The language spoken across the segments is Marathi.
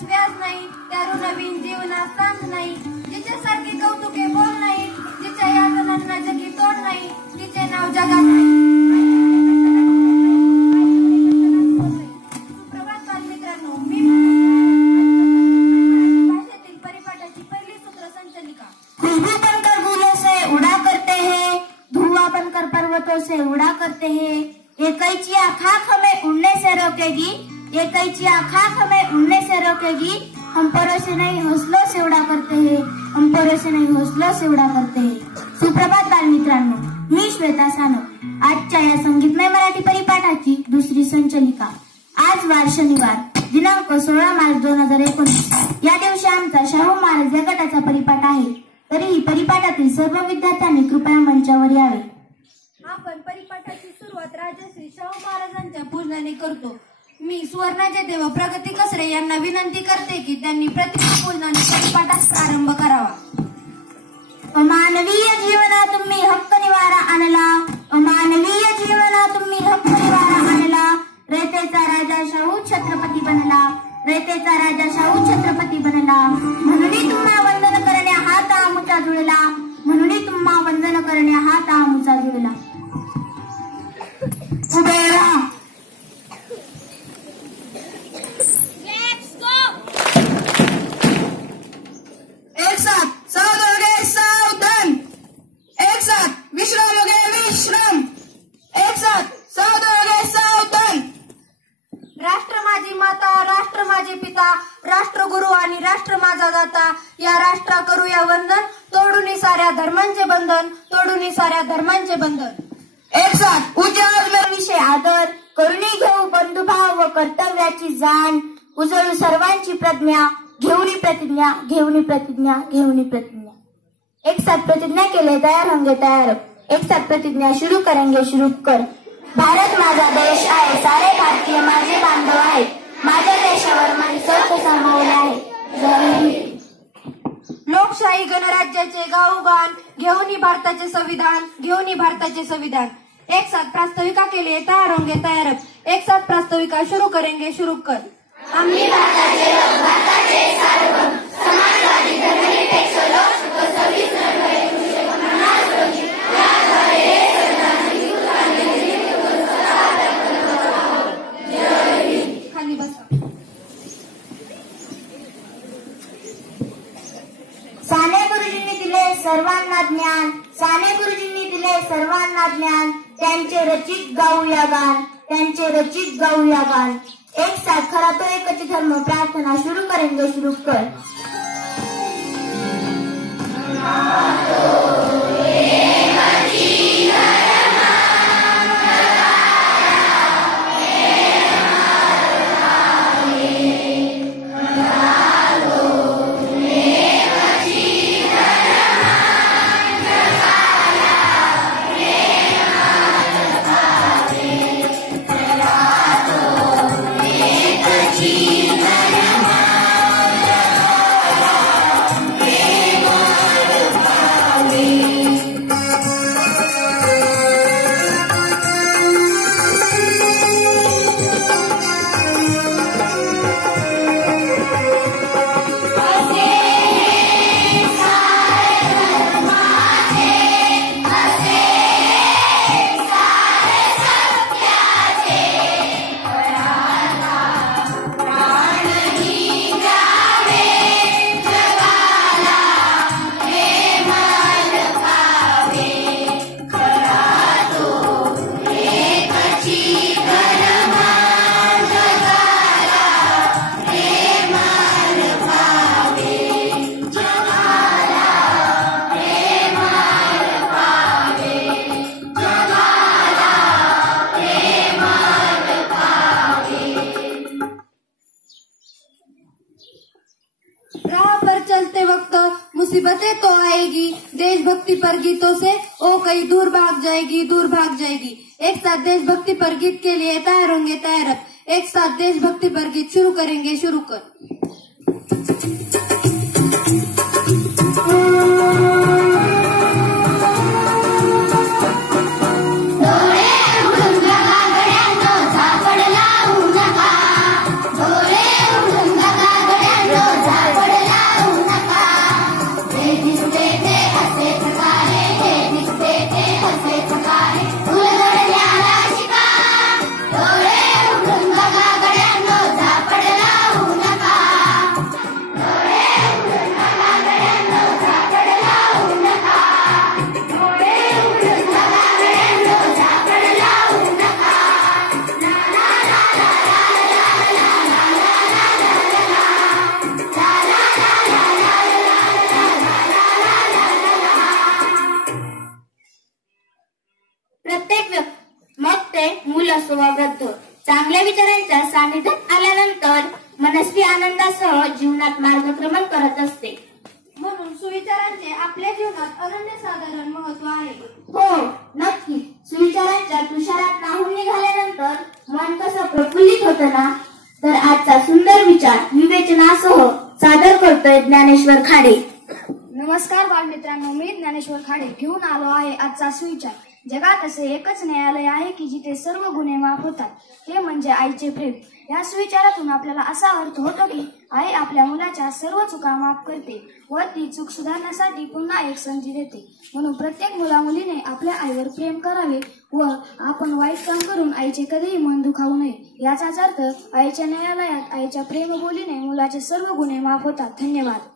दिवस व्याज नाही, त्या ऋणविन जीवनात सांग नाही. जिच्यासारखी कौतुके बोल नाही, जिच्या यातनांना जगी तोड नाही, तिचे नाव जगात नाही. प्रभात बालमित्रांनो, मी भाषेतील परिपाठाची पहिली सूत्र संचलिका. खुशबू बनकर फूलों से उड़ा करते हैं, धुआं बनकर पर्वतों से उड़ा करते हैं. ये कैचिया खाक हमें उड़ने से रोकेगी, ये कैचिया खाक हमें उड़ने से रोकेगी. हम परों से नहीं हौसलों से उड़ा करते हैं, हम परों से नहीं हौसलों से उड़ा करते हैं. सुप्रभात बालमित्रांनो, मी श्वेता सानप, आजच्या या संगीतमय मराठी परिपाठाची दुसरी संचलिका. आज वार शनिवार दिनांक 16 मार्च 2019 या दिवशी आमचा शाहू महाराज या गटाचा परिपाठ आहे. तरीही परिपाठातील सर्व विद्यार्थ्यांनी कृपया मंचावर यावे. आपण परिपाठाची सुरुवात राजश्री शाहू महाराजांच्या पूजनाने करतो. मी सुवर्णाचे देव प्रगती कसरे यांना विनंती करते की त्यांनी प्रतिमा पूजनाने परिपाठास प्रारंभ करावा. अमानवीय जीवना तुम्ही हक्क निवारा आणला, अमानवीय जीवना तुम्ही हक्क निवारा आणला. रयतेचा राजा शाहू छत्रपती बनला, रयतेचा राजा शाहू छत्रपती बनला. म्हणून तुम्हा वंदन करण्या हात आमुचा जुळला, म्हणून तुम्हा वंदन करण्या हात आमुचा जुळला. उभे राहा. एक साथ सावधान सावधान, एक साथ विश्राम विश्राम, एक साथ सावधान सावधान. राष्ट्र माझी माता, राष्ट्र माझे पिता, राष्ट्रगुरु आणि राष्ट्र माझा दाता. या राष्ट्रा करूया वंदन, तोडून साऱ्या धर्मांचे बंधन, तोडून साऱ्या धर्मांचे बंधन. एक साथ उजाड विषय आदर, करुणी घेऊ बंधुभाव व कर्तव्याची जाण. उजळू सर्वांची प्रज्ञा, घेऊनी प्रतिज्ञा, घेऊनी प्रतिज्ञा, घेऊनी प्रतिज्ञा. एक साथ प्रतिज्ञा केले तयार होंगे तयार, एक साथ प्रतिज्ञा शुरू करेंगे शुरू कर. भारत माझा देश आहे, सारे भारतीय माझे बांधव आहेत. माझ्या देशावर माझे सर्व सामावले आहे. जय हिंद. लोकशाही गणराज्याचे गाऊगान, घेऊनी भारताचे संविधान, घेऊनी भारताचे संविधान. एक साथ प्रास्ताविका केले तयार होंगे तयार, एक साथ प्रास्ताविका शुरू करेंगे शुरू कर. आम्ही भारताचे लोक, भारताचे सार्वभौम, समाजवादी, धर्मनिरपेक्ष, लोकशाही, सविस्तर नव्हे, 1950 रोजी याद्वारे हे संविधान हिंदुत्वाने निर्मित करून जय हिंद. खाली बसा. साने गुरुजींनी दिले सर्वांना ज्ञान, साने गुरुजींनी दिले सर्वांना ज्ञान. त्यांचे रचित गाऊया गान, त्यांचे रचित गाऊया गान. एक साथ खरा तो एकच धर्म प्रार्थना शुरू करेंगे शुरू कर. मुसीबतें तो आएगी, देशभक्ति पर गीतों से ओ कहीं दूर भाग जाएगी, दूर भाग जाएगी. एक साथ देशभक्ति पर गीत के लिए तैयार होंगे तैयार. एक साथ देशभक्ति पर गीत शुरू करेंगे शुरू कर. डोळे उघडून बघा गड्यांनो, झापड लावू नका. डोळे उघडून बघा गड्यांनो, यांच्या सानिध्यात आल्यानंतर मनस्वी आनंदासह जीवनात मार्गक्रमण करत असते. म्हणून सुविचारांचे आपल्या जीवनात अनन्यसाधारण महत्व आहे. हो, नक्की. सुविचारांच्या तुषारात नाहून निघाल्यानंतर मन कसं प्रफुल्लित होतं ना. तर आजचा सुंदर विचार विवेचनासह सादर करतोय ज्ञानेश्वर खाडे. नमस्कार बालमित्रांनो, मी ज्ञानेश्वर खाडे घेऊन आलो आहे आजचा सुविचार. जगात असे एकच न्यायालय आहे की जिथे सर्व गुन्हे माफ होतात, ते म्हणजे आईचे प्रेम. या सुविचारातून आपल्याला असा अर्थ होतो की आई आपल्या मुलाच्या सर्व चुका माफ करते व ती चूक सुधारण्यासाठी पुन्हा एक संधी देते. म्हणून प्रत्येक मुलामुलीने आपल्या आईवर प्रेम करावे व आपण वाईट काम करून आईचे कधीही मन दुखावू नये. याचाच अर्थ आईच्या न्यायालयात आईच्या प्रेमबोलीने मुलाचे सर्व गुन्हे माफ होतात. धन्यवाद.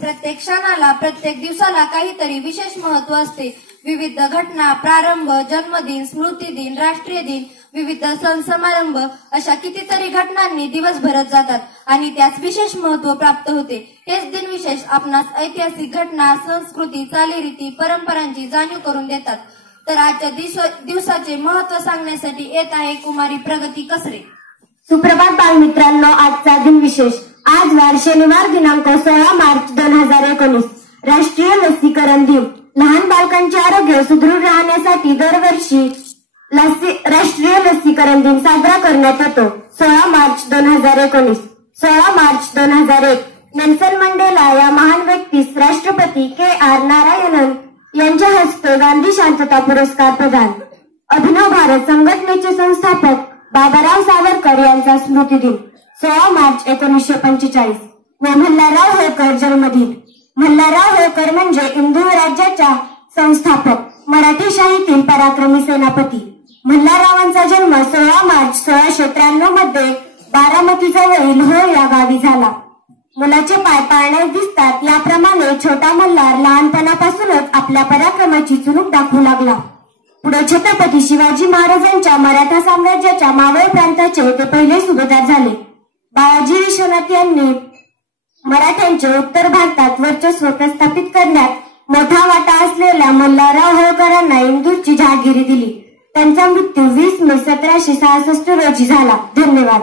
प्रत्येक क्षणाला, प्रत्येक दिवसाला काहीतरी विशेष महत्व असते. विविध घटना, प्रारंभ, जन्मदिन, स्मृतिदिन, राष्ट्रीय दिन, विविध सण समारंभ अशा कितीतरी घटनांनी दिवस भरत जातात आणि त्यास विशेष महत्व प्राप्त होते. हेच दिन विशेष आपणास ऐतिहासिक घटना, संस्कृती, चालीरीती, परंपरांची जाणीव करून देतात. तर आजच्या दिवसाचे महत्व सांगण्यासाठी येत आहे कुमारी प्रगती कसरे. सुप्रभात बालमित्रांनो, आजचा दिन विशेष. आज वार शनिवार दिनांक 16 मार्च 2019 राष्ट्रीय लसीकरण दिन. लहान बालकांचे आरोग्य सुदृढ राहण्यासाठी दरवर्षी राष्ट्रीय लसीकरण दिन साजरा करण्यात येतो. 16 मार्च 2019. 16 मार्च 2001 नेल्सन मंडेला या महान व्यक्तीस राष्ट्रपती KR नारायणन यांच्या हस्ते गांधी शांतता पुरस्कार प्रदान. अभिनव भारत संघटनेचे संस्थापक बाबाराव सावरकर यांचा स्मृतिदिन 16 मार्च 1945 व मल्हारराव होळकर जन्मदिन. मल्हारराव होळकर म्हणजे इंदूर राज्याच्या संस्थापक, मराठी शाहीतील पराक्रमी सेनापती. मल्हाररावांचा जन्म 16 मार्च 1693 मध्ये बारामतीजवळील होळ या गावी झाला. मुलाचे पाय पाळण्यास दिसतात याप्रमाणे छोटा मल्हार लहानपणापासूनच आपल्या पराक्रमाची चुणूक दाखवू लागला. पुढे छत्रपती शिवाजी महाराजांच्या मराठा साम्राज्याच्या मावळ प्रांताचे ते पहिले सुभेदार झाले. बाळाजी विश्वनाथ यांनी मराठ्यांचे उत्तर भारतात वर्चस्व प्रस्थापित करण्यात मोठा वाटा असलेल्या मल्हारराव होळकरांना इंदूरची जहागिरी दिली. त्यांचा मृत्यू 20 मे 1766 रोजी झाला. धन्यवाद.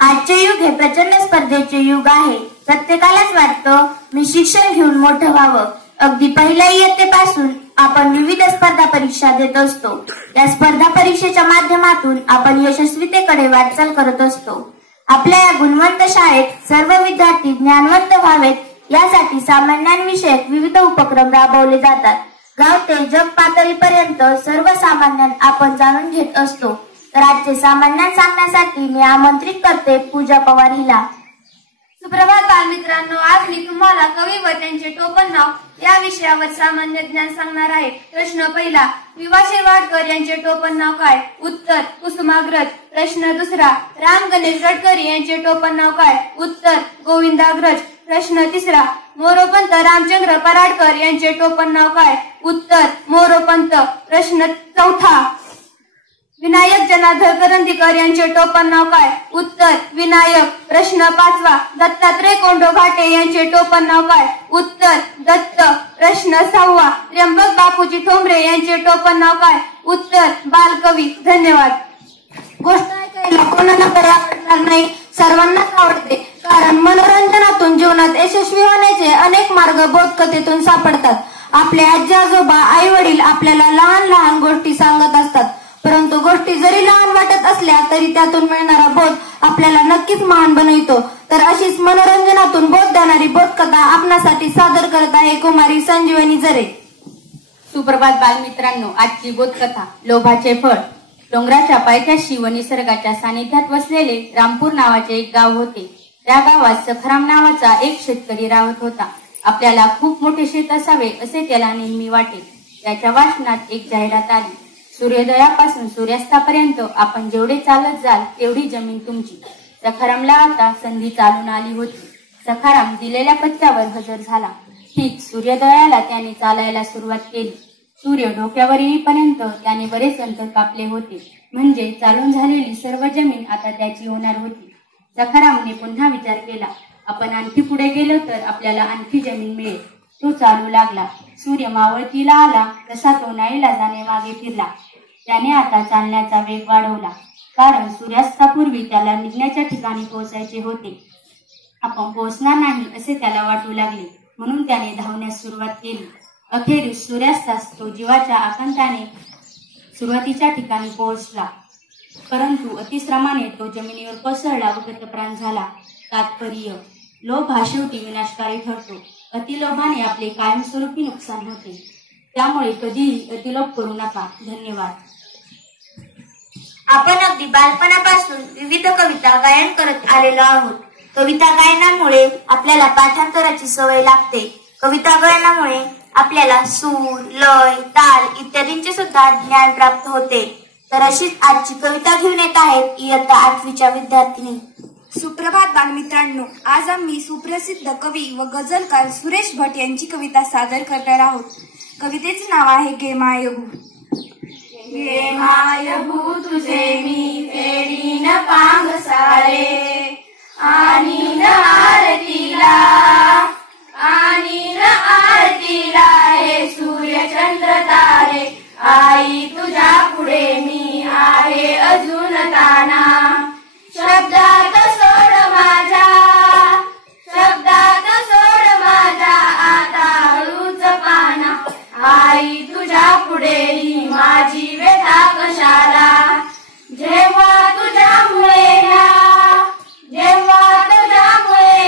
आजचे युग हे प्रचंड स्पर्धेचे युग आहे. प्रत्येकालाच वाटतं मी शिक्षण घेऊन मोठं व्हावं. अगदी पहिल्या इयत्तेपासून आपण विविध स्पर्धा परीक्षा देत असतो. या स्पर्धा परीक्षेच्या माध्यमातून आपण यशस्वीतेकडे वाटचाल करत असतो. आपल्या या गुणवंत शाळेत सर्व विद्यार्थी ज्ञानवंत व्हावेत यासाठी सामान्यांविषयक विविध उपक्रम राबवले जातात. गाव ते जग पातळीपर्यंत सर्वसामान्यात आपण जाणून घेत असतो. तर आजचे सामान्य सांगण्यासाठी मी आमंत्रित करते पूजा पवार हिला. सुप्रभात बालमित्रांनो, आज मी तुम्हाला कवी व त्यांचे टोपण नाव या विषयावर सामान्य ज्ञान सांगणार आहे. प्रश्न पहिला, विवा शिरवाडकर यांचे टोपण नाव काय? उत्तर कुसुमाग्रज. प्रश्न दुसरा, राम गणेश गडकरी यांचे टोपण नाव काय? उत्तर गोविंदाग्रज. प्रश्न तिसरा, मोरोपंत रामचंद्र पराडकर यांचे टोपण नाव काय? उत्तर मोरोपंत. प्रश्न चौथा, विनायक जनार्दन करंदीकर यांचे टोपण नाव काय? उत्तर विनायक. प्रश्न पाचवा, दत्तात्रय कोंडो घाटे यांचे टोपण नाव काय? उत्तर दत्त. प्रश्न सहावा, त्र्यंबक बापूजी ठोंबरे यांचे टोपण नाव काय? उत्तर बालकवी. धन्यवाद. गोष्ट ऐकायला कोणाला बरे आवडणार नाही, सर्वांनाच आवडते. कारण मनोरंजनातून जीवनात यशस्वी होण्याचे अनेक मार्ग बोधकथेतून सापडतात. आपले आजी आजोबा, आई वडील आपल्याला लहान लहान गोष्टी सांगत असतात. परंतु गोष्टी जरी लहान वाटत असल्या तरी त्यातून मिळणारा बोध आपल्याला नक्कीच महान बनवितो. तर अशीच मनोरंजनातून बोध देणारी बोधकथा आपणासाठी सादर करत आहे कुमारी संजीवनी जरे. सुप्रभात बालमित्रांनो, आजची बोधकथा लोभाचे फळ. डोंगराच्या पायथ्याशी व निसर्गाच्या सानिध्यात वसलेले रामपूर नावाचे एक गाव होते. त्या गावात सखाराम नावाचा एक शेतकरी राहत होता. आपल्याला खूप मोठे शेत असावे असे त्याला नेहमी वाटे. त्याच्या वाचनात एक जाहिरात आली. सूर्योदयापासून सूर्यास्तापर्यंत आपण जेवढे चालत जाल तेवढी जमीन तुमची. सखारामला आता संधी चालून आली होती. सखाराम दिलेल्या पत्त्यावर हजर झाला. ठीक सूर्योदयाला त्याने चालायला सुरुवात केली. सूर्य डोक्यावर येईपर्यंत त्याने बरेच अंतर कापले होते. म्हणजे चालून झालेली सर्व जमीन आता त्याची होणार होती. सखारामने पुन्हा विचार केला, आपण आणखी पुढे गेलो तर आपल्याला आणखी जमीन मिळेल. तो चालू लागला. सूर्य मावळतीला आला तसा तो नाईलाजाने मागे फिरला. त्याने आता चालण्याचा वेग वाढवला, कारण सूर्यास्तापूर्वी त्याला निघण्याच्या ठिकाणी पोहोचायचे होते. आपण पोहोचणार नाही असे त्याला वाटू लागले, म्हणून त्याने धावण्यास सुरुवात केली. अखेरीस सूर्यास्तास तो जीवाच्या आकांताने सुरुवातीच्या ठिकाणी पोहोचला, परंतु अतिश्रमाने तो जमिनीवर कोसळला व गतप्राण झाला. तात्पर्य: लोभ हा शेवटी विनाशकारी ठरतो. अतिलोभाने आपले कायमस्वरूपी नुकसान होते. त्यामुळे कधीही अतिलोभ करू नका. धन्यवाद. आपण अगदी बालपणापासून विविध कविता गायन करत आलेलो आहोत. कविता गायनामुळे आपल्याला पाठांतराची सवय लागते. कविता गायनामुळे आपल्याला सूर, लय, ताल इत्यादींचे सुद्धा ज्ञान प्राप्त होते. तर अशीच आजची कविता घेऊन येत आहेत इयत्ता 8वीच्या विद्यार्थिनी. सुप्रभात बालमित्रांनो, आज आम्ही सुप्रसिद्ध कवी व गझलकार सुरेश भट यांची कविता सादर करणार आहोत. कवितेचे नाव आहे गे मायभू. गे मायभू तुझे मी फेरीन पांग सारे, आणि न आरतीला हे सूर्य चंद्र तारे. आई तुझ्या पुढे मी आहे अजून ताना. शब्दात सोड माझा आता हळूच पाना. आई तुझ्या पुढे ही माझी व्यथा कशाला. जेव्हा तुझ्यामुळे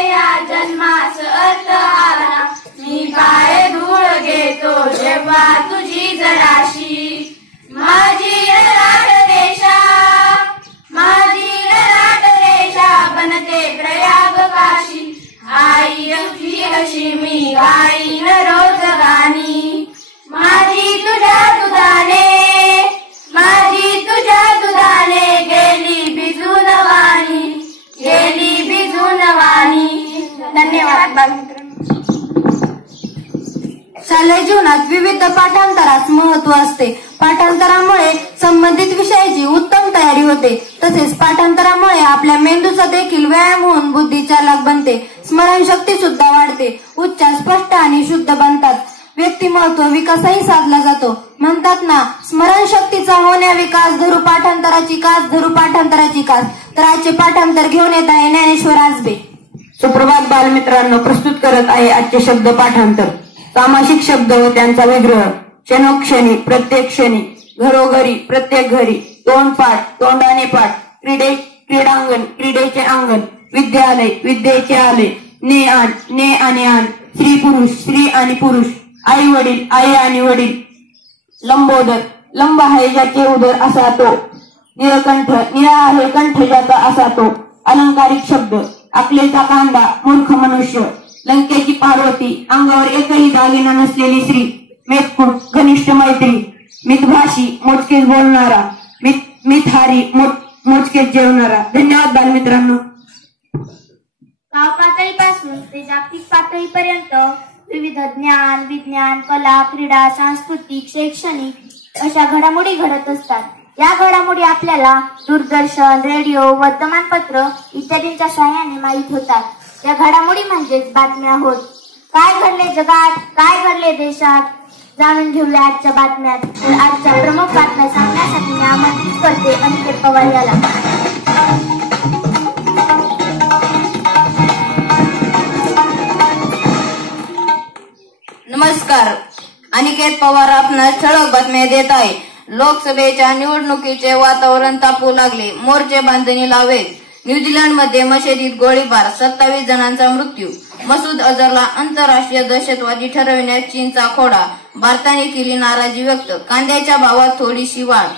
या जन्मास अर्थ आला. मी काय धूळ घेतो जेव्हा तुझी जराशी. माझी ललाट रेषा बनते प्रयाग काशी. आई तुझी अशी मी गाईन रोज गाणी. माझी तुझ्या दुधाने गेली भिजून वाणी. धन्यवाद बालमित्रांनो. शालेय जीवनात विविध पाठांतरास महत्व असते. पाठांतरामुळे संबंधित विषयाची उत्तम तयारी होते. तसेच पाठांतरामुळे आपल्या मेंदूचा देखील व्यायाम होऊन बुद्धी चालाक बनते. स्मरणशक्ती सुद्धा वाढते. उच्चार स्पष्ट आणि शुद्ध बनतात. व्यक्तिमत्व विकासही साधला जातो. म्हणतात ना, स्मरणशक्तीचा होण्या विकास धरू पाठांतराची कास. तर आजचे पाठांतर घेऊन येत आहे ज्ञानेश्वर आजबे. सुप्रभात बालमित्रांनो, प्रस्तुत करत आहे आजचे शब्द पाठांतर. सामासिक शब्द व त्यांचा विग्रह. क्षणोक्षणी, प्रत्येक क्षणी, घरोघरी, प्रत्येक घरी, तोंडपाठ, तोंडाने पाठ, क्रीडांगण, क्रीडेचे अंगण, विद्यालय, विद्येचे आलय, ने आणि आण, स्त्री पुरुष, स्त्री आणि पुरुष, आई वडील, आई आणि वडील, लंबोदर, लंब आहे ज्याचे उदर असा तो, निळकंठ, निळा आहे कंठ ज्याचा असा तो. अलंकारिक शब्द. अकलेचा कांदा, मूर्ख मनुष्य, लंकेची पार्वती, अंगावर एकही दागिना नसलेली स्त्री, मेतकूट, घनिष्ठ मैत्री, मितभाषी, मोजकेच बोलणारा, मितहारी, मोजकेच जेवणारा. धन्यवाद बालमित्रांनो. गाव पातळीपासून ते जागतिक पातळीपर्यंत विविध ज्ञान, विज्ञान, कला, क्रीडा, सांस्कृतिक, शैक्षणिक अशा घडामोडी घडत असतात. या घडामोडी आपल्याला दूरदर्शन, रेडिओ, वर्तमानपत्र इत्यादींच्या सहाय्याने माहीत होतात. या घडामोडी म्हणजेच बातम्या होत. काय घडले जगात, काय घडले देशात, जाणून घेऊया आजच्या बातम्यात. तर आजच्या प्रमुख बातम्या सांगण्यासाठी मी आमंत्रित करते अनिकेत पवार याला. नमस्कार, अनिकेत पवार आपणास ठळक बातम्या देत आहे. लोकसभेच्या निवडणुकीचे वातावरण तापू लागले. मोर्चे बांधणी लावेल. न्यूझीलंडमध्ये मशिदीत गोळीबार, 27 जणांचा मृत्यू. मसूद अझरला आंतरराष्ट्रीय दहशतवादी ठरविण्यात चीनचा खोडा. भारताने केली नाराजी व्यक्त. कांद्याच्या भावात थोडीशी वाढ.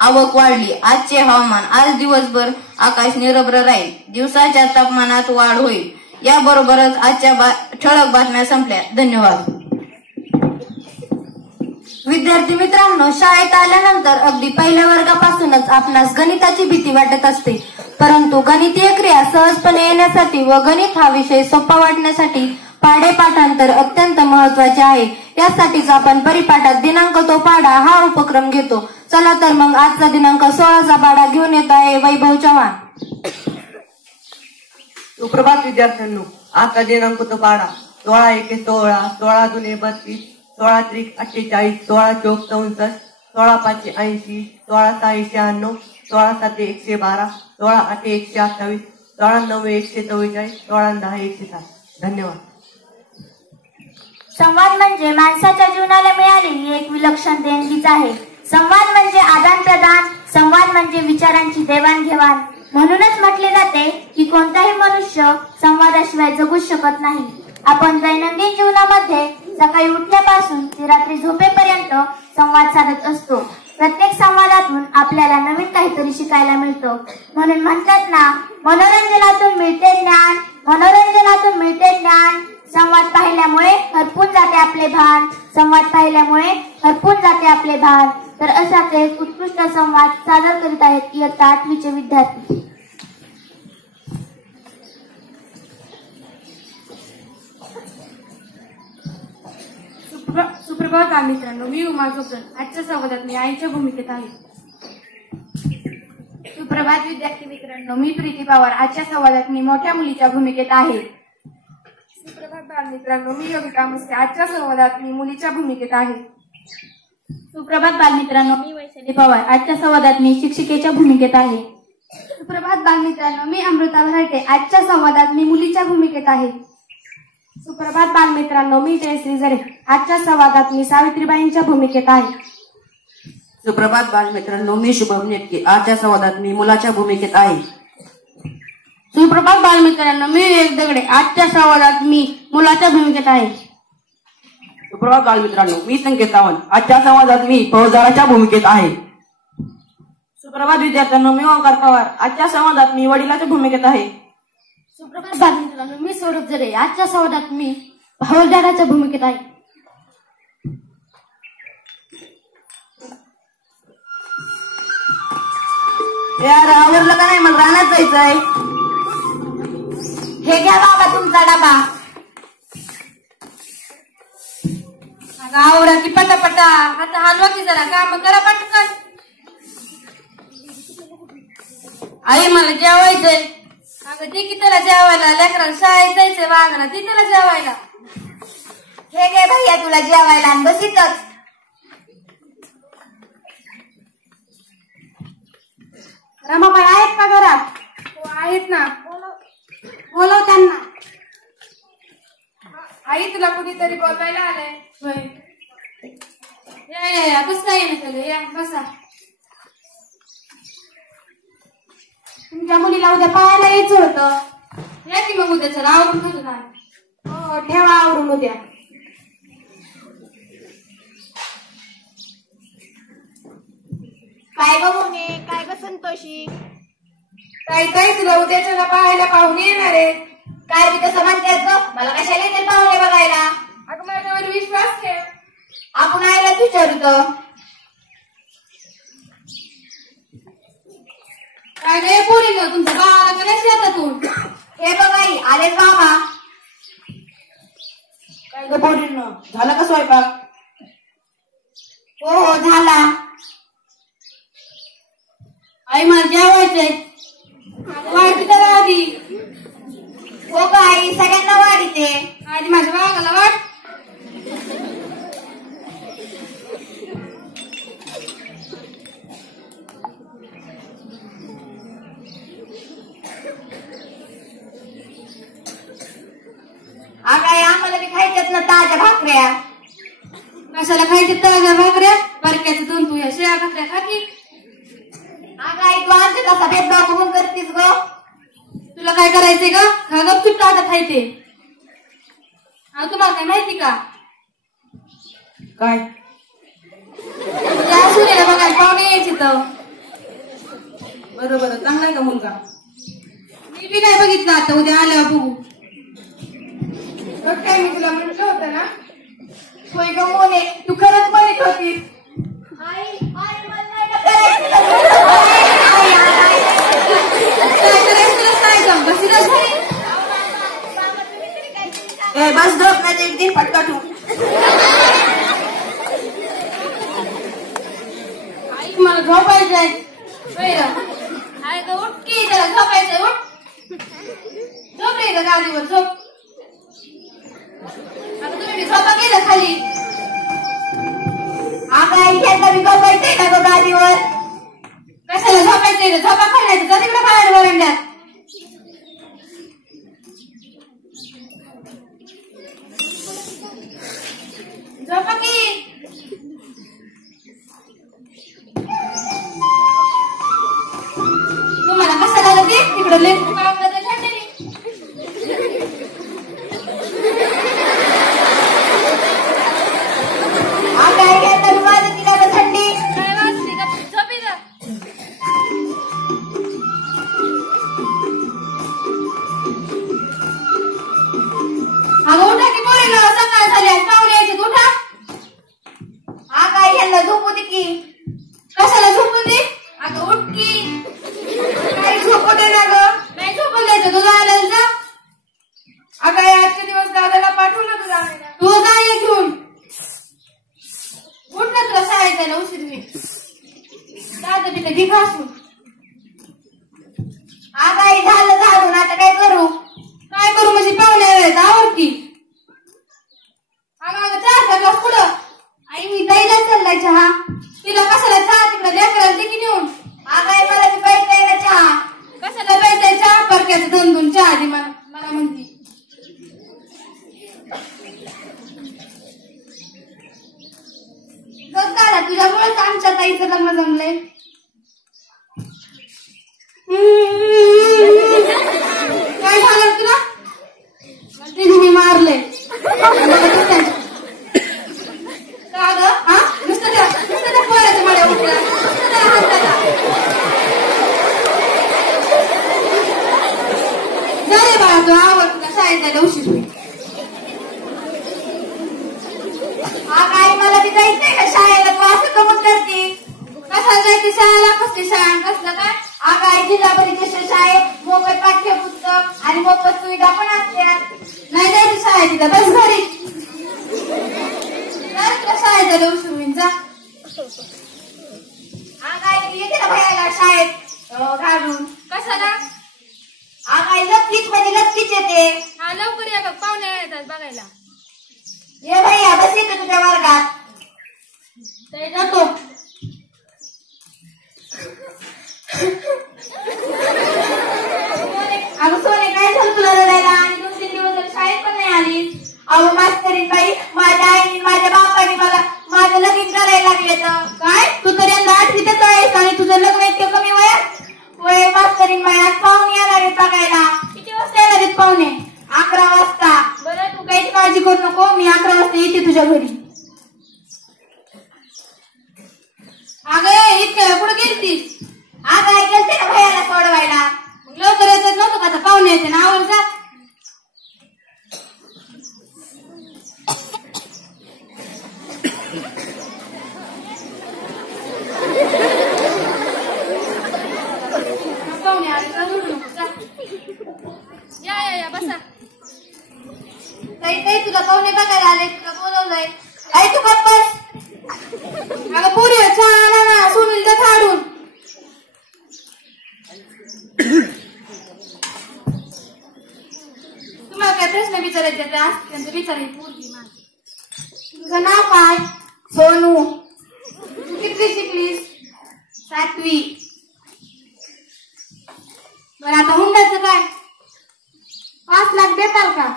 आवक वाढली. आजचे हवामान. आज दिवसभर आकाश निरभ्र राहील. दिवसाच्या तापमानात वाढ होईल. याबरोबरच आजच्या ठळक बातम्या संपल्या. धन्यवाद. विद्यार्थी मित्रांनो, शाळेत आल्यानंतर अगदी पहिल्या वर्गापासूनच आपणास गणिताची भीती वाटत असते. परंतु गणितीय क्रिया सहजपणे येण्यासाठी व गणित हा विषय सोपा वाटण्यासाठी पाढे पाठांतर अत्यंत महत्वाचे आहे. यासाठीच आपण परिपाठात दिनांक तो पाढा हा उपक्रम घेतो. चला तर मग आजचा दिनांक 16चा पाढा घेऊन येत आहे वैभव चव्हाण. सुप्रभात विद्यार्थ्यांनो, आजचा दिनांक तो पाढा 16 एके 16, 16 दुने 32, 16 त्रिक 48, 16 चौक 64, 16,580, 16,696, 16,712, 16,828, 16,9,144, 16,10,107. धन्यवाद. संवाद म्हणजे माणसाच्या जीवनाला मिळालेली एक विलक्षण देणगीच आहे. संवाद म्हणजे आदान प्रदान, संवाद म्हणजे विचारांची देवाणघेवाण. म्हणूनच म्हटले जाते की कोणताही मनुष्य संवादाशिवाय जगूच शकत नाही. आपण दैनंदिन जीवनामध्ये सकाळी उठल्यापासून ते रात्री झोपेपर्यंत संवाद साधत असतो. प्रत्येक संवादातून आपल्याला नवीन काहीतरी शिकायला मिळतं. म्हणून म्हणतात ना, मनोरंजनातून मिळते ज्ञान, मनोरंजनातून मिळते ज्ञान. संवाद पाहिल्यामुळे हरपून जाते आपले भान, संवाद पाहिल्यामुळे हरपून जाते आपले भान. तर अशाच एक उत्कृष्ट संवाद सादर करीत आहेत इयत्ता 8वीचे विद्यार्थी. सुप्रभात मित्रांनो, मी उमा जोगदन. आजच्या संवादात मी आईच्या भूमिकेत आहे. सुप्रभात विद्यार्थी मित्रांनो, मी प्रीती पवार. आजच्या संवादात मी मोठ्या मुलीच्या भूमिकेत आहे. सुप्रभात बालमित्रांनो, मी योगिता मस्के. आजच्या संवादात मी मुलीच्या भूमिकेत आहे. सुप्रभात बालमित्रांनो, मी वैशाली पवार. आजच्या संवादात मी शिक्षिकेच्या भूमिकेत आहे. सुप्रभात बालमित्रांनो, मी अमृता भराटे. आजच्या संवादात मी मुलीच्या भूमिकेत आहे. सुप्रभात बालमित्रांनो, मी जयश्री जरे. आजच्या संवादात मी सावित्रीबाईंच्या भूमिकेत आहे. सुप्रभात बालमित्रांनो, मी शुभम नेटके. आजच्या संवादात मी मुलाच्या भूमिकेत आहे. सुप्रभात बालमित्रांनो, मी विवेक दगडे. आजच्या संवादात मी मुलाच्या भूमिकेत आहे. सुप्रभात बालमित्रांनो, मी संकेत सावंत. आजच्या संवादात मी फौजदाराच्या भूमिकेत आहे. सुप्रभात विद्यार्थ्यांनो, मी ओंकार पवार. आजच्या संवादात मी वडिलाच्या भूमिकेत आहे. सुप्रभात बालमित्रांनो, मी सौरभ जरे. आजच्या संवादात मी हवालदाराच्या भूमिकेत आहे. यार आवरलं का नाही? मग रानात जायचंय. हे घ्या बाबा तुमचा डबा. आवरा की पटापटा. आता हलवा की जरा, काम करा पटकन. आई मला जेवायचंय. अगं ती की त्याला जेवायला, लेकराला शाळेत जायचंय वागणं, ती त्याला जेवायला. हे घे भैया तुला जेवायला आणि बस इथंच. रमाबाई आहेत का घरात? हो आहेत ना. बोलव त्यांना. आई तुला कुणीतरी बोलवायला आलंय. होय. या कसं काय येणं, या बसा. तुमच्या मुलीला उद्या पाहायला यायचं होतं. या की मग उद्या. चला आवरून ठेवतो ना. हो ठेवा आवरून उद्या. काय ग मोने, काय ग संतोषी? ताई तुला उद्याच्याला पाहायला पाहुणे येणार आहे. काय मी तसं म्हणतेस ग? मला कशाला येते पाहुणे बघायला? अगं माझ्यावर विश्वास ठेव. आपण आईलाच विचारतो. काय नाही पोरी ना, तुमच्या बाळाला का नाही शेतातून? हे बघ आई, आलेच बाबा. काय ग पोरींनो, झालं का स्वयंपाक? हो झाला. आई मला जेवायचंय. वाढती त्याला आधी. हो ग आई, सगळ्यांना वाढीते. आधी माझ्या बाळाला वाट. आई आम्हाला बी खायच्यात ना ताज्या भाकऱ्या. कशाला खायचे ताज्या भाकऱ्या? बरक्याचं दोन तू या शेळ्या भाकऱ्या खाती. अगं आई, तू आमच्या कसा भेदभाव बघून करतीस ग? तुला काय करायचंय का? खा गप चुट्टा आता खायचे. तुम्हाला काय माहिती का? काय त्या सूर्याला बघायला पाहुणे यायचे तर. बरोबर, चांगलाय का मुलगा? मी बी नाही बघितलं, आता उद्या आल्यावर बघू. काय मी तुला म्हटलं होतं ना? होय ग मोने, तू खरंच म्हणत होतीस. आई आई मला नाही करायचं. काय करायचं तुला काय काम? बसीलाच नाही. बस झोप नाही एक दिन फटका ठेवू. आई मला झोपायचंय. आई उठ की, त्याला झोपायचंय. उठ झोप रे इथं गादीवर झोप. आता तुम्ही झोपा गेलं खाली. आता इथे कमी झोपायचंय का गं गादीवर? कशाला झोपायचं? झोपा खाण्याचं जा तिकडे बाहेर वरंड्यात. झोपा की. तुम्हाला कशाला लागते तिकडे लेकरू काम करत थंडी. आता इथे कमी वाजती का गं थंडी? काय वाजते का झोपी जा. अगं उठा की पोरींनो, सकाळ झाली आहे, पाहुणे यायची. उठा. आता ह्यांना झोपू दे की. कशाला झोपून दे? अगं उठ की. काही झोपू दे ना गं. नाही झोपून द्यायचं, तुझं आलं जा. अगं आजचे दिवस दादाला पाठवलं तुला आणायला. तू जा ये घेऊन. उठ ना, तुला शाळेत जायला उशीर मी. दादा तिथे घे घासून. आता हे झालं झाडून, आता काय करू? काय करू म्हणजे पाहुण्या वेळेत आवडती. अगं चहा ग्लास पुढं. आई मी ताईला चाललाय चहा. तिला कशाला चहा तिकडे लेकराला दे की नेऊन. आता मला बी पाहिजे ना चहा. कशाला प्यायचा चहा? परक्याचं दोन दोन चहा दे मला मला म्हणती. बघ दादा, तुझ्यामुळेच आमच्या ताईचं लग्न जमलंय. काय झालं तुला? तिने मारले. का ग? हा नुसतं त्या पोराच्या माड्या उठला. नुसतं त्या हाताला. जा रे बाळा, तू आवर, तुला शाळेत जायला उशीर होईल. आता मला बी जायचंय का शाळेला? तू असं कमत करते? कशाला जायची शाळेला? कसली शाळा? कसलं काय? आता जिल्हा परिषद शाळेत मोफत पाठ्यपुस्तक आणि मोफत सुविधा पण असतात. नाही जायची शाळेत तिथं, बस घरी. नाही तुला शाळेत जायला उशीर होईल. जा. आता येते ना भयाला शाळेत घालून. कशाला? आता लक्कीच म्हणजे लक्कीच येते. हा लवकर या बघ, पाहुणे येतात बघायला. ये भैया बस येते तुझ्या वर्गात. ते जातो. अगं सोने, काय झालं तुला रडायला? आणि 2-3 दिवस झाले शाळेत पण नाही आली. अहो मास्तरीन बाई, माझ्या आईने माझ्या बापाने मला माझं लगीन करायला लागले. तर काय? तू तर यंदा 8वीतच आहेस आणि तुझं लग्न इतकं कमी वयात? वय मास्तरीन बाई, आज पाहुणे येणार आहेत बघायला. किती वाजता येणार आहेत पाहुणे? 11 वाजता. बरं तू काहीच काळजी करू नको, मी 11 वाजता येते तुझ्या घरी. अगं इतक्या कुठं गेलतीस? आता गेलते ना भैयाला सोडवायला. मग लवकर यायचं नव्हतं का? आता पाहुणे येते ना, आवर जा. पाहुणे आले का रडू नको, जा. या बसा. ताई तुला पाहुणे बघायला आले, तुला बोलवलंय. आई तू बस. अगं पुरी चहा आला ना, सोडून जा काढून. तुम्हाला काय प्रश्न विचारायचे त्यांचं विचारायची पोरगी माझी. तुझं नाव काय? सोनू. तू किती शिकलीस? 7वी. बरं आता हुंड्याचं काय? 5 लाख देताल का?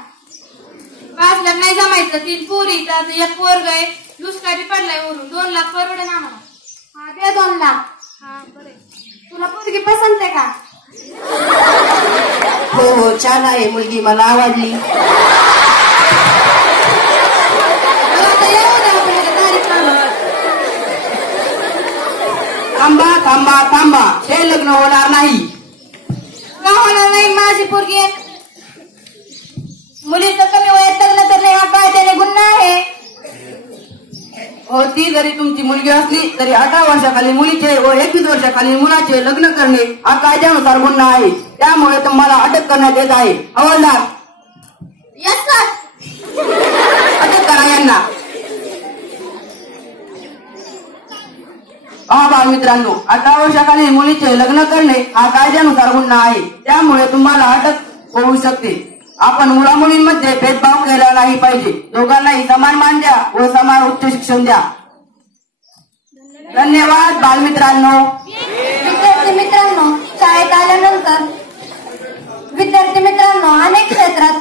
5 लाख नाही जमायचं. 3 पोरी, त्यात एक पोरग आहे, दुष्काळी पडलाय वरून. 2 लाख परवडेल आम्हाला. हा दे 2 लाख. हा बरं. तुला मुलगी पसंत आहे का? हो छान आहे मुलगी, मला आवडली. आता येऊ द्या आपल्याला तारीख काढून. थांबा थांबा थांबा, हे लग्न होणार नाही. का होणार नाही? माझी पोरगी आहे. मुलीचं कमी वयात लग्न करणे हा कायद्याने गुन्हा आहे. हो, ती जरी तुमची मुलगी असली तरी 18 वर्षाखालील मुलीचे व 21 वर्षाखालील मुलाचे लग्न करणे हा कायद्यानुसार गुन्हा आहे. त्यामुळे तुम्हाला अटक करण्यात येत आहे. हवालदार अटक करा यांना. पहा बाळ मित्रांनो, 18 वर्षाखालील मुलीचे लग्न करणे हा कायद्यानुसार गुन्हा आहे. त्यामुळे तुम्हाला अटक होऊ शकते. आपण मुला मुलींमध्ये भेदभाव केला नाही पाहिजे. दोघांनाही समान मान द्या व समान उच्च शिक्षण द्या. धन्यवाद बालमित्रांनो. विद्यार्थी मित्रांनो, शाळेत आल्यानंतर विद्यार्थी मित्रांनो अनेक क्षेत्रात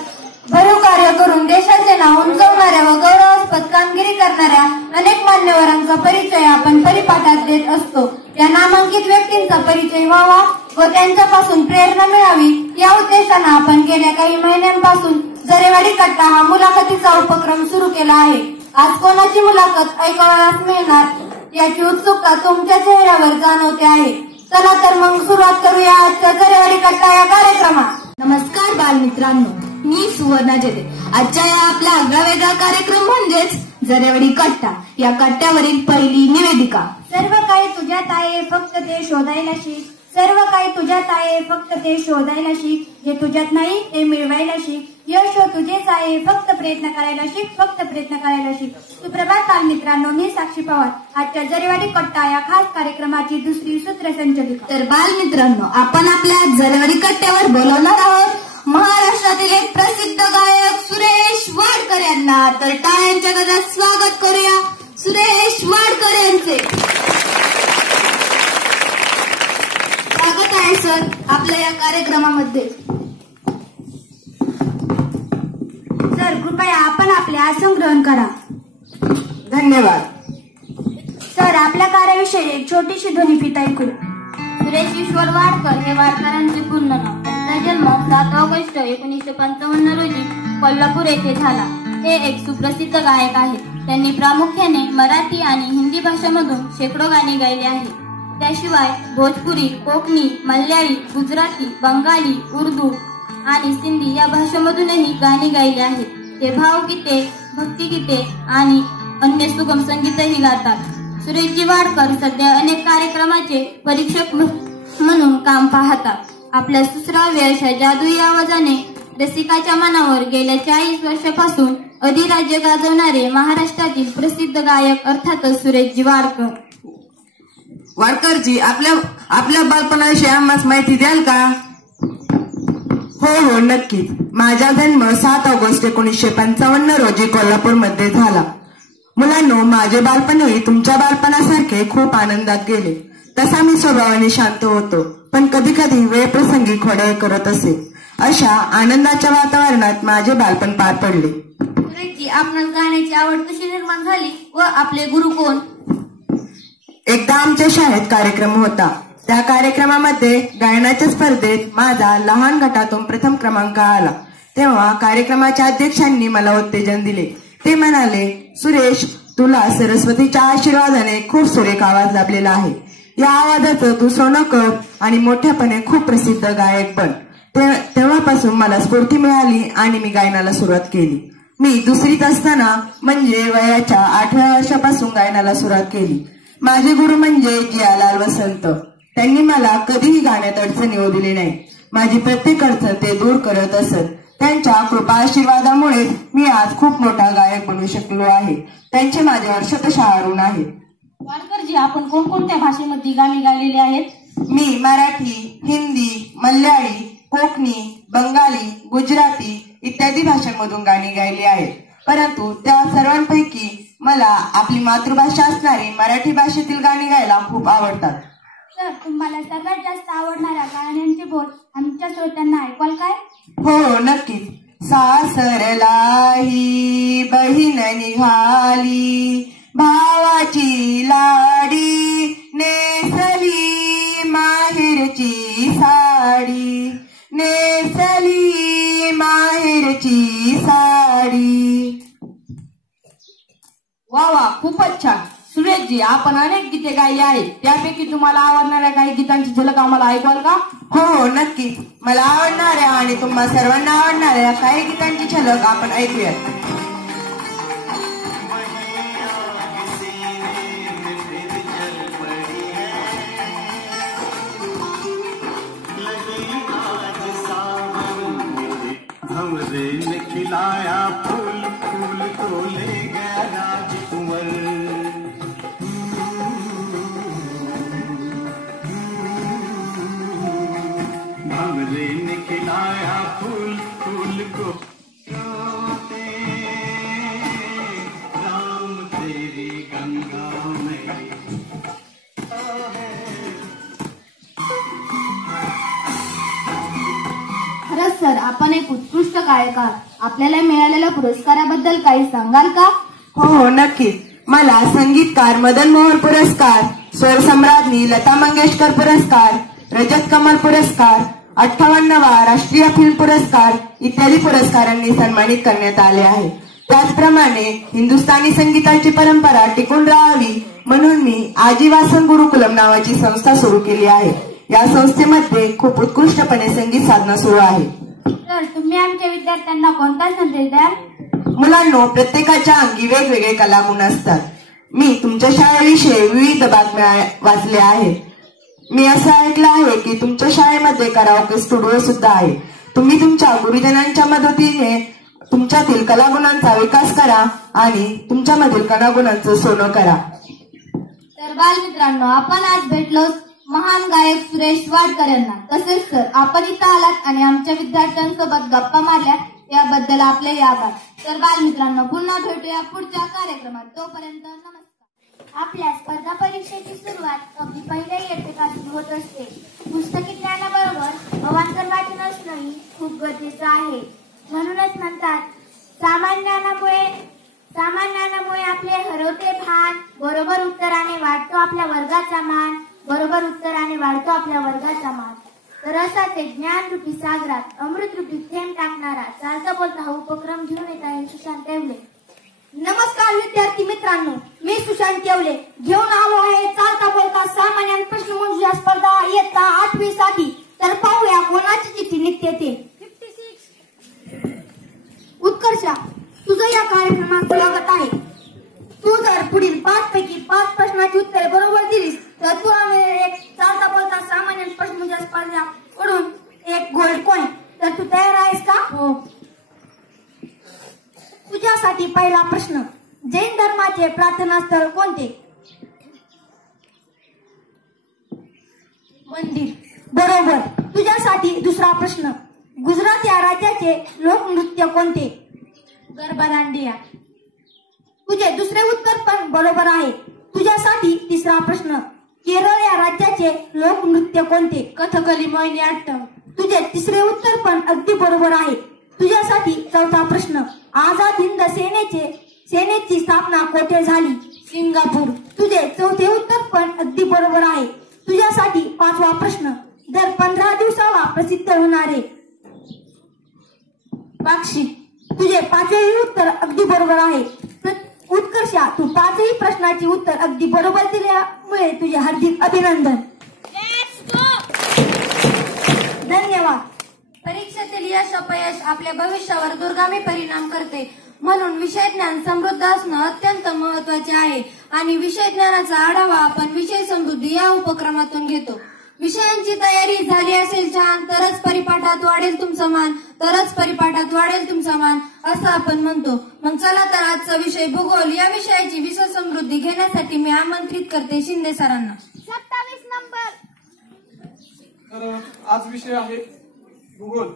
भरीव कार्य करून देशाचे नाव उंचवणाऱ्या व गौरवास्पद कामगिरी करणाऱ्या अनेक मान्यवरांचा परिचय आपण परिपाठात देत असतो. या नामांकित व्यक्तींचा परिचय व्हावा व त्यांच्यापासून प्रेरणा मिळावी या उद्देशाने आपण गेल्या काही महिन्यांपासून जरेवाडी कट्टा हा मुलाखतीचा उपक्रम सुरू केला आहे. आज कोणाची मुलाखत ऐकावयास मिळणार याची उत्सुकता तुमच्या चेहऱ्यावर जाणवते आहे. चला तर मग सुरुवात करूया आजच्या जरेवाडी कट्टा या कार्यक्रमात. नमस्कार बालमित्रांनो, मी सुवर्णा जेदे. आजच्या या आपल्या आगळावेगळा कार्यक्रम म्हणजेच जरेवाडी कट्टा या कट्ट्यावरील पहिली निवेदिका. सर्व काही तुझ्यात आहे, फक्त ते शोधायला शिक. सर्व काही तुझ्यात आहे, फक्त ते शोधायला शिक. जे तुझ्यात नाही ते मिळवायला शिक. यश तुझेच आहे, फक्त प्रयत्न करायला शिक. फक्त प्रयत्न करायला शिक. सुप्रभात बालमित्रांनो, मी साक्षी पवार आजच्या जरेवाडी कट्टा या खास कार्यक्रमाची दुसरी सूत्रसंचालिका. तर बालमित्रांनो, आपण आपल्या जरेवाडी कट्ट्यावर बोलवणार आहोत महाराष्ट्रातील एक प्रसिद्ध गायक सुरेश वाडकर यांना. तर टाळ्यांच्या गजरात स्वागत करूया सुरेश वाडकर यांचे. स्वागत आहे सर आपल्या या कार्यक्रमामध्ये. सर कृपया आपण आपले आसन ग्रहण करा. धन्यवाद. सर आपल्या कार्याविषयी एक छोटीशी ध्वनिफीत ऐकू. सुरेश ईश्वर वाडकर हे वाडकरांचे पूर्ण नाव. त्यांचा जन्म 7 ऑगस्ट 1955 रोजी कोल्हापूर येथे झाला. हे एक सुप्रसिद्ध गायक आहेत. त्यांनी प्रामुख्याने मराठी आणि हिंदी भाषांमधून शेकडो गाणी गायली आहेत. त्याशिवाय भोजपुरी, कोकणी, मल्याळी, गुजराती, बंगाली, उर्दू आणि सिंधी या भाषांमधूनही गाणी गायली आहेत. ते भावगीते, भक्तिगीते आणि अन्य सुगम संगीतही गातात. सुरेशजी वाडकर सध्या अनेक कार्यक्रमाचे परीक्षक म्हणून काम पाहतात. आपल्या सुश्राव्य अशा जादुई आवाजाने रसिकाच्या मनावर गेल्या 40 वर्षापासून अधिराज्य गाजवणारे महाराष्ट्रातील प्रसिद्ध गायक अर्थातच सुरेशजी वाडकर. वाडकरजी, आपल्या बालपणाविषयी आम्हाला माहिती द्याल का? हो नक्कीच. माझा जन्म 7 ऑगस्ट 1955 रोजी कोल्हापूरमध्ये झाला. मुलांनो, माझे बालपणही तुमच्या बालपणासारखे खूप आनंदात गेले. तसा मी स्वभावाने शांत होतो, पण कधी कधी वेळप्रसंगी खोड्या करत असे. अशा आनंदाच्या वातावरणात माझे बालपण पार पडले. सुरेशजी, आपणास गाण्याची आवड कशी निर्माण झाली व आपले गुरु कोण? एकदा आमच्या शाळेत कार्यक्रम होता. त्या कार्यक्रमामध्ये गायनाच्या स्पर्धेत माझा लहान गटातून प्रथम क्रमांक आला. तेव्हा कार्यक्रमाच्या अध्यक्षांनी मला उत्तेजन दिले. ते म्हणाले, सुरेश, तुला सरस्वतीच्या आशीर्वादाने खूप सुरेख आवाज लाभलेला आहे. या आवाजाचं तू सोनं कर आणि मोठ्यापणे खूप प्रसिद्ध गायक बन. तेव्हापासून मला स्फूर्ती मिळाली आणि मी गायनाला सुरुवात केली. मी दुसरीत असताना म्हणजे वयाच्या 8व्या वर्षापासून गायनाला सुरुवात केली. माझे गुरु म्हणजे जियालाल वसंत. त्यांनी मला कधीही गाण्यात अडचण येऊ दिली नाही. माझी प्रत्येक अडचण ते दूर करत असत. त्यांच्या कृपा आशीर्वादामुळे मी आज खूप मोठा गायक बनू शकलो आहे. त्यांचे माझ्यावर शतशः ऋण आहे. वाडकरजी, आपण कोणकोणत्या भाषेमध्ये गाणी गायलेली आहेत? मी मराठी, हिंदी, मल्याळी, कोकणी, बंगाली, गुजराती इत्यादी भाषांमधून गाणी गायली आहेत. परंतु त्या सर्वांपैकी मला आपली मातृभाषा असणारी मराठी भाषेतील गाणी गायला खूप आवडतात. सर तुम्हाला सर्वात जास्त आवडणाऱ्या गाण्यांचे बोल आमच्या श्रोत्यांना ऐकवाल काय? हो नक्कीच. सासरलाही बहीण निघाली, भावाची लाडी, नेसली माहेरची साडी, नेसली माहेरची साडी. वा वा, खूपच छान. सुरेशजी, आपण अनेक गीते गायली आहेत. त्यापैकी तुम्हाला आवडणाऱ्या काही गीतांची झलक आम्हाला ऐकवाल का? हो नक्कीच. मला आवडणाऱ्या आणि तुम्हा सर्वांना आवडणाऱ्या काही गीतांची झलक आपण ऐकूयात. हमरे ने खिलाया फूल, फूल को ले गया राजकुंवर. हमरे ने खिलाया फूल, फूल को रोते राम तेरी गंगा में. सर, आपण एक उत्कृष्ट गायकार. आपल्याला मिळालेल्या पुरस्काराबद्दल काही सांगाल का? हो नक्कीच. मला संगीतकार मदन मोहन पुरस्कार, स्वर सम्राज्ञी लता मंगेशकर पुरस्कार, रजत कमल पुरस्कार, 58वा राष्ट्रीय फिल्म पुरस्कार इत्यादी पुरस्कारांनी सन्मानित करण्यात आले आहे. त्याचप्रमाणे हिंदुस्थानी संगीताची परंपरा टिकून राहावी म्हणून मी आजीवासन गुरुकुलम नावाची संस्था सुरू केली आहे. या संस्थेमध्ये खूप उत्कृष्टपणे संगीत साधना सुरू आहे. तर तुम्ही आमच्या विद्यार्थ्यांना कोणता संदेश द्याल? मुलांनो, प्रत्येकाच्या अंगी वेगवेगळे कलागुण असतात. मी तुमच्या शाळेविषयी विविध बातम्या वाचल्या आहेत. मी असं ऐकलं आहे की तुमच्या शाळेमध्ये कराओके स्टुडिओ सुद्धा आहे. तुम्ही तुमच्या गुरुजनांच्या मदतीने तुमच्यातील कलागुणांचा विकास करा आणि तुमच्यामधील कलागुणांचं सोनं करा. तर बालमित्रांनो, आपण आज भेटलो महान गायक सुरेश वाडकर यांना. तसेच सर, आपण इथं आलात आणि आमच्या विद्यार्थ्यांसोबत गप्पा मारल्या याबद्दल आपले आभार. तर बालमित्रांनो, पुन्हा भेटूया पुढच्या कार्यक्रमात. तोपर्यंत नमस्कार. आपल्या स्पर्धा परीक्षेची सुरुवात अगदी पहिल्या इयत्तेपासून होत असते. पुस्तकी ज्ञानाबरोबर अवांतर वाचन असणंही खूप गरजेचं आहे. म्हणूनच म्हणतात, सामान्यामुळे आपले हरवते भान, बरोबर उत्तराने वाढतो आपल्या वर्गाचा मान, बरोबर उत्तराने वाढतो आपल्या वर्गाचा मान. तर असाच एक ज्ञानरूपी सागरात अमृतरूपी थेंब टाकणारा चालता बोलता हा उपक्रम घेऊन येत आहे सुशांत येवले. नमस्कार विद्यार्थी मित्रांनो, मी सुशांत येवले घेऊन आलो आहे चालता बोलता सामान्य प्रश्नमंजुषा स्पर्धा इयत्ता 8वी साठी. तर पाहूया कोणाची चिठ्ठी निघते ते. 56 उत्कर्षा, तुझं या कार्यक्रमात स्वागत आहे. तू जर पुढील 5 पैकी 5 प्रश्नाची उत्तरे बरोबर दिलीस तर तू एक चालता बोलता सामान्य प्रश्नमंजुषा स्पर्धा कडून एक गोल्ड कॉइन. तर तू तयार आहेस का? हो. तुझ्यासाठी पहिला प्रश्न, जैन धर्माचे प्रार्थनास्थळ कोणते? मंदिर. बरोबर. तुझ्यासाठी दुसरा प्रश्न, गुजरात या राज्याचे लोकनृत्य कोणते? गरबा दांडिया. तुझे दुसरे उत्तर पण बरोबर आहे. तुझ्यासाठी तिसरा प्रश्न, केरळ या राज्याचे लोकनृत्य कोणते? कथकली मोहिनीअट्टम. तुझे तिसरे उत्तर पण अगदी बरोबर आहे. तुझ्यासाठी चौथा प्रश्न, आझाद हिंद सेनेची स्थापना कोठे झाली? सिंगापूर. तुझे चौथे उत्तर पण अगदी बरोबर आहे. तुझ्यासाठी 5वा प्रश्न, दर 15 दिवसाला प्रसिद्ध होणारे पाक्षी. तुझे 5वेही उत्तर अगदी बरोबर आहे. उत्कर्षा, तू 5ही प्रश्नाची उत्तर अगदी बरोबर दिल्यामुळे तुझे हार्दिक अभिनंदन. धन्यवाद. परीक्षेतील यश अपयश आपल्या भविष्यावर दूरगामी परिणाम करते. म्हणून विषय ज्ञान समृद्ध असणं अत्यंत महत्वाचे आहे आणि विषय ज्ञानाचा आढावा आपण विषय समृद्धी या उपक्रमातून घेतो. विषयांची तयारी झाली असेल छान तरच परिपाठात वाढेल तुमचा मान, तरच परिपाठात वाढेल तुमचा मान असं आपण म्हणतो. मग चला तर आजचा विषय भूगोल या विषयाची विषय समृद्धी घेण्यासाठी मी आमंत्रित करते शिंदे सरांना. 27 नंबर. तर आज विषय आहे भूगोल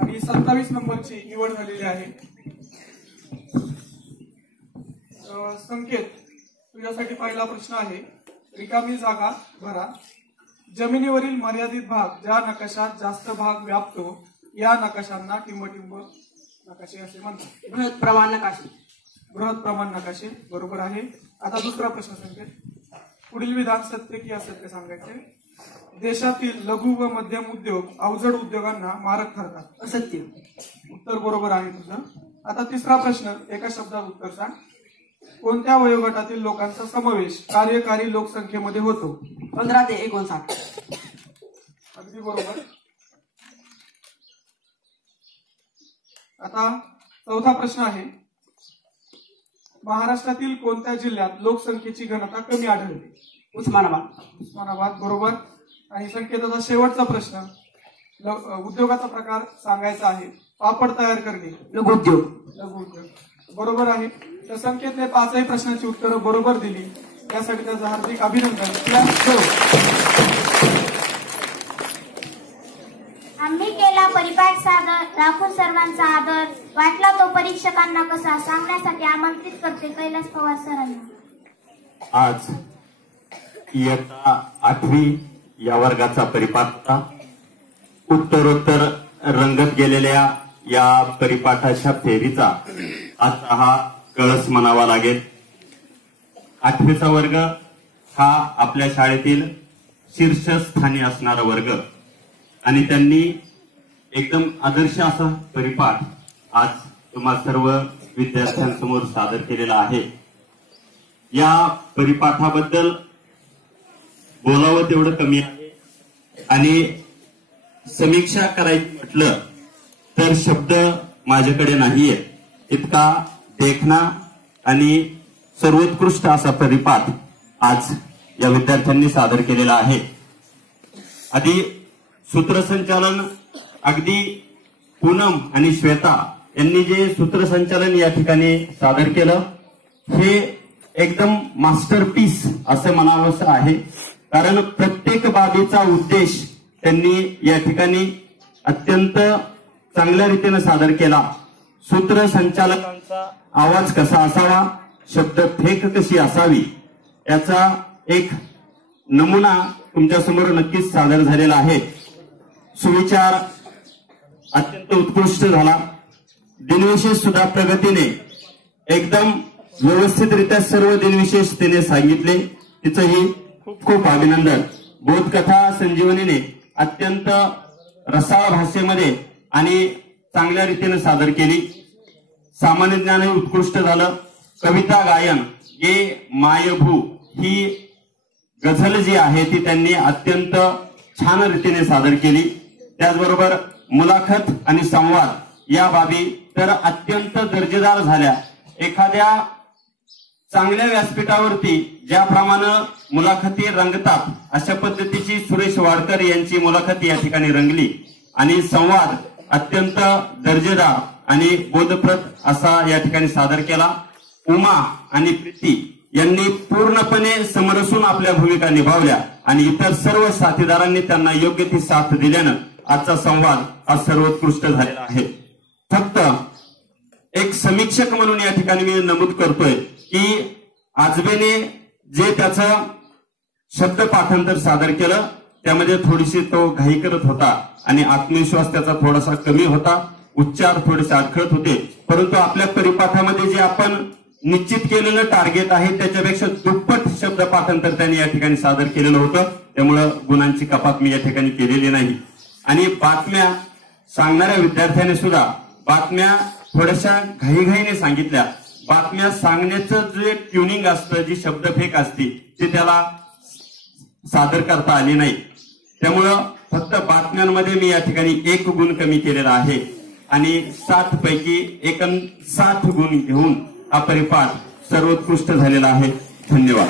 आणि 27 नंबरची निवड झालेली आहे. संकेत, तुझ्यासाठी पहिला प्रश्न आहे, रिकामी जागा भरा. जमिनीवरील मर्यादित भाग ज्या नकाशात जास्त भाग व्यापतो या नकाशांना टिंबटिंब नकाशे असे म्हणतात. बृहत प्रमाण नकाशे. बृहत प्रमाण नकाशे बरोबर आहे. आता दुसरा प्रश्न संकेत, पुढील विधान सत्य की असत्य सांगायचे. देशातील लघु व मध्यम उद्योग अवजड उद्योगांना मारक ठरतात. असत्य. उत्तर बरोबर आहे तुझं. आता तिसरा प्रश्न, एका शब्दात उत्तर सांग. कोणत्या वयोगटातील लोकांचा समावेश कार्यकारी लोकसंख्येमध्ये होतो? 15 ते 59. अगदी बरोबर. आता चौथा प्रश्न आहे, महाराष्ट्रातील कोणत्या जिल्ह्यात लोकसंख्येची घनता कमी आढळते? उस्मानाबाद. उस्मानाबाद बरोबर. आणि संकेताचा शेवटचा प्रश्न, उद्योगाचा प्रकार सांगायचा आहे. पापड तयार करणे. लघु उद्योग. लघु उद्योग बरोबर आहे. तर संकेतने 5ही प्रश्नाची उत्तरं बरोबर दिली, त्यासाठी त्याचं हार्दिक अभिनंदन. आम्ही केला परिपाठ सादर, राखून सर्वांचा आदर, वाटला तो परीक्षकांना कसा सांगण्यासाठी आमंत्रित करते कैलास पवार सरांना. आज इयत्ता 8वी या वर्गाचा परिपाठ होता. उत्तरोत्तर रंगत गेलेल्या या परिपाठाच्या फेरीचा आजचा हा कळस म्हणावा लागेल. 8वीचा वर्ग हा आपल्या शाळेतील शीर्षस्थानी असणारा वर्ग आणि त्यांनी एकदम आदर्श असा परिपाठ आज तुम्हा सर्व विद्यार्थ्यांसमोर सादर केलेला आहे. या परिपाठाबद्दल बोलावं तेवढं कमी आहे आणि समीक्षा करायची म्हटलं तर शब्द माझ्याकडे नाहीये. इतका देखणा आणि सर्वोत्कृष्ट असा परिपाठ आज या विद्यार्थ्यांनी सादर केलेला आहे. आधी सूत्रसंचालन अगदी पूनम आणि श्वेता यांनी जे सूत्रसंचालन या ठिकाणी सादर केलं हे एकदम मास्टरपीस असं म्हणावंसं आहे. कारण प्रत्येक बाबीचा उद्देश त्यांनी या ठिकाणी अत्यंत चांगल्या रीतीने सादर केला. सूत्रसंचालकांचा आवाज कसा असावा, शब्द फेक कशी असावी याचा एक नमुना तुमच्यासमोर नक्कीच सादर झालेला आहे. सुविचार अत्यंत उत्कृष्ट झाला. दिनविशेष सुद्धा प्रगतीने एकदम व्यवस्थितरित्या सर्व दिनविशेष तिने सांगितले. तिचंही खूप खूप अभिनंदन. बोधकथा संजीवनीने अत्यंत रसाळ भाषेमध्ये आणि चांगल्या रीतीने सादर केली. सामान्य ज्ञानही उत्कृष्ट झालं. कविता गायन ये मायभू ही गझल जी आहे ती त्यांनी अत्यंत छान रीतीने सादर केली. त्याचबरोबर मुलाखत आणि संवाद या बाबी तर अत्यंत दर्जेदार झाल्या. एखाद्या चांगल्या व्यासपीठावरती ज्याप्रमाणे मुलाखती रंगतात अशा पद्धतीची सुरेश वाडकर यांची मुलाखत या ठिकाणी रंगली आणि संवाद अत्यंत दर्जेदार आणि बोधप्रद असा या ठिकाणी सादर केला. उमा आणि प्रीती यांनी पूर्णपणे समरसून आपल्या भूमिका निभावल्या आणि इतर सर्व साथीदारांनी त्यांना योग्य ती साथ दिल्यानं आजचा संवाद आज सर्वोत्कृष्ट झालेला आहे. फक्त एक समीक्षक म्हणून या ठिकाणी मी नमूद करतोय की आजबेने जे त्याचं शब्द पाठांतर सादर केलं त्यामध्ये थोडीशी तो घाई करत होता आणि आत्मविश्वास त्याचा थोडासा कमी होता. उच्चार थोडेसे अडखळत होते. परंतु आपल्या परिपाठामध्ये जे आपण निश्चित केलेलं टार्गेट आहे त्याच्यापेक्षा दुप्पट शब्द पाठांतर त्यांनी या ठिकाणी सादर केलेलं होतं. त्यामुळं गुणांची कपात मी या ठिकाणी केलेली नाही. आणि बातम्या सांगणाऱ्या विद्यार्थ्याने सुद्धा बातम्या थोड्याशा घाईघाईने सांगितल्या. बातम्या सांगण्याचं जे ट्युनिंग असतं, जी शब्दफेक असते ते त्याला सादर करता आली नाही. त्यामुळं फक्त बातम्यांमध्ये मी या ठिकाणी 1 गुण कमी केलेला आहे आणि 7 पैकी 7 गुण घेऊन हा परिपाठ सर्वोत्कृष्ट झालेला आहे. धन्यवाद.